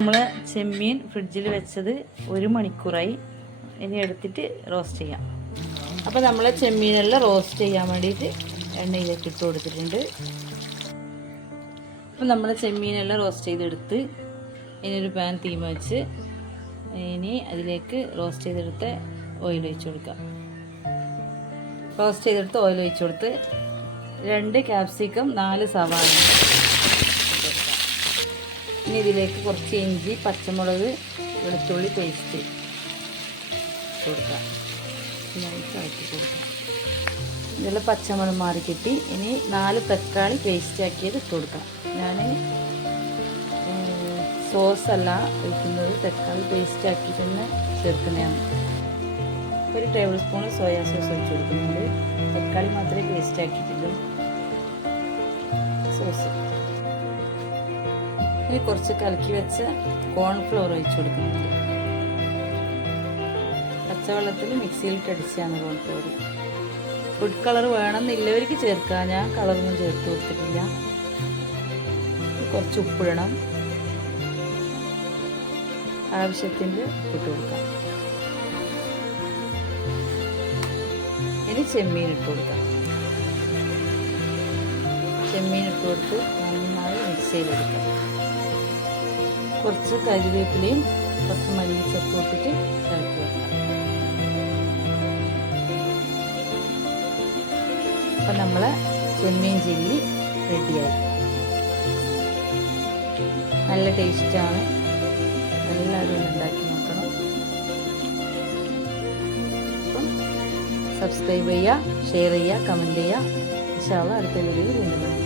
നമ്മൾ ചെമ്മീൻ ഫ്രിഡ്ജിൽ വെച്ചത് 1 മണിക്കൂറായി. ഇനി എടുത്തിട്ട് റോസ്റ്റ് ചെയ്യാം. അപ്പോൾ നമ്മൾ ചെമ്മീനെല്ലാം റോസ്റ്റ് ചെയ്യാൻ വേണ്ടിയിട്ട് എണ്ണയിലേക്ക് ഇട്ട് കൊടുത്തിട്ടുണ്ട്. അപ്പം നമ്മൾ ചെമ്മീനെല്ലാം റോസ്റ്റ് ചെയ്തെടുത്ത് ഇനി ഒരു പാൻ തീമ വെച്ച് ഇനി അതിലേക്ക് റോസ്റ്റ് ചെയ്തെടുത്ത ഓയിൽ ഒഴിച്ച് കൊടുക്കാം. റോസ്റ്റ് ചെയ്തെടുത്ത് ഓയിൽ ഒഴിച്ച് കൊടുത്ത് 2 ക്യാപ്സിക്കം 4 സവാള. ഇനി ഇതിലേക്ക് കുറച്ച് ഇഞ്ചി, പച്ചമുളക്, വെളുത്തുള്ളി പേസ്റ്റ് കൊടുക്കാം. ഇളക്കി കൊടുക്കാം. ഇതെല്ലാം പച്ചമുളക് മാറി കിട്ടി. ഇനി 4 തക്കാളി പേസ്റ്റ് ആക്കിയത് ഇട്ട് കൊടുക്കാം. ഞാൻ സോസല്ല ഒഴിക്കുന്നത്, തക്കാളി പേസ്റ്റ് ആക്കി തന്നെ ചേർക്കുന്നതാണ്. 1 ടേബിൾ സ്പൂൺ സോയാ സോസ് ഒഴിച്ച് കൊടുക്കുന്നുണ്ട്. തക്കാളി മാത്രമേ പേസ്റ്റ് ആക്കിയിട്ടുള്ളൂ. സോസ് ഇനി കുറച്ച് കലക്കി വെച്ച കോൺഫ്ലവർ ഒഴിച്ച് കൊടുക്കുന്നുണ്ട്. പച്ചവെള്ളത്തിൽ മിക്സിയിൽ അടിച്ചാണ് കോൺഫ്ലവർ. ഫുഡ് കളർ വേണമെന്നില്ലവർക്ക് ചേർക്കാം. ഞാൻ കളറൊന്നും ചേർത്ത് കൊടുത്തിട്ടില്ല. കുറച്ച് ഉപ്പിടണം. ആവശ്യത്തിന് ഉപ്പിട്ട് കൊടുക്കാം. ഇനി ചെമ്മീൻ ഇട്ട് കൊടുക്കാം. ചെമ്മീൻ ഇട്ട് കൊടുത്ത് നന്നായി മിക്സ് ചെയ്തെടുക്കാം. കുറച്ച് കരിവേപ്പിലയും കുറച്ച് മല്ലിച്ചപ്പ് ഇട്ടിട്ട് ഇളക്കി വെക്കാം. അപ്പം നമ്മളെ ചെമ്മീൻ ചില്ലി റെഡിയായി. നല്ല ടേസ്റ്റാണ്. എല്ലാവരും ഉണ്ടാക്കി നോക്കണം. അപ്പം സബ്സ്ക്രൈബ് ചെയ്യുക, ഷെയർ ചെയ്യുക, കമൻറ്റ് ചെയ്യുക. ഇൻഷാ അല്ലാഹ് അടുത്ത വീഡിയോയിൽ വീണ്ടും കാണാം.